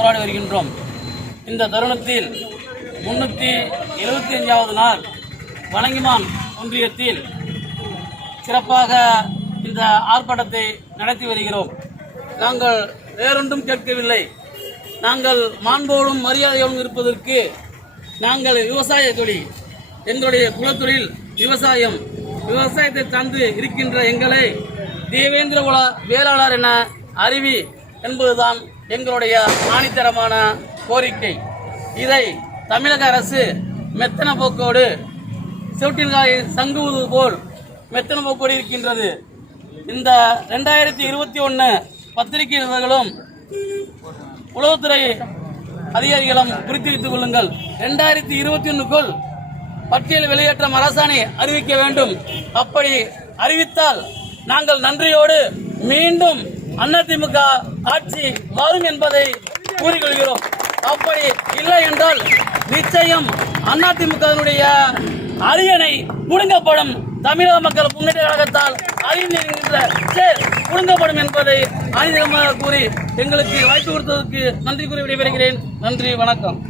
போராடி வருகின்றோம் இந்த தருணத்தில் முன்னூற்றி எழுபத்தி அஞ்சாவது நாள் வணங்கிமான் ஒன்றியத்தில் சிறப்பாக இந்த ஆர்ப்பாட்டத்தை நடத்தி வருகிறோம். நாங்கள் வேறொன்றும் கேட்கவில்லை. நாங்கள் மாண்போடும் மரியாதையோடும் இருப்பதற்கு நாங்கள் விவசாய தொழில் எங்களுடைய குலத்தொழில் விவசாயம் விவசாயத்தை சார்ந்து இருக்கின்ற எங்களை தேவேந்திர குல வேளாளர் என அறிவி என்பதுதான் எங்களுடைய ஆணித்தரமான கோரிக்கை. இதை தமிழக அரசு மெத்தன போக்கோடு செவட்டில்காய் சங்குவது போல் மெத்தன போக்கோடு இருக்கின்றது. இந்த ரெண்டாயிரத்தி இருபத்தி ஒன்று பத்திரிகை நிருபர்களும் உளவுத்துறை அதிகாரிகளும் குறித்து வைத்துக் கொள்ளுங்கள். ரெண்டாயிரத்தி இருபத்தி ஒன்றுக்குள் பட்டியல் வெளியேற்றம் அரசாணை அறிவிக்க வேண்டும். அப்படி அறிவித்தால் நாங்கள் நன்றியோடு மீண்டும் அதிமுக ஆட்சி வரும் என்பதை கூறிக்கொள்கிறோம். அப்படி இல்லை என்றால் நிச்சயம் அதிமுகவினுடைய அரியணை முடுங்கப்படும் தமிழக மக்கள் முன்னேற்ற கழகத்தால் அறிந்திருக்கின்ற சேர் முடுங்கப்படும் என்பதை அனைதமாக கூறி எங்களுக்கு வாய்ப்பு கொடுத்ததற்கு நன்றி கூறி விடைபெறுகிறேன். நன்றி வணக்கம்.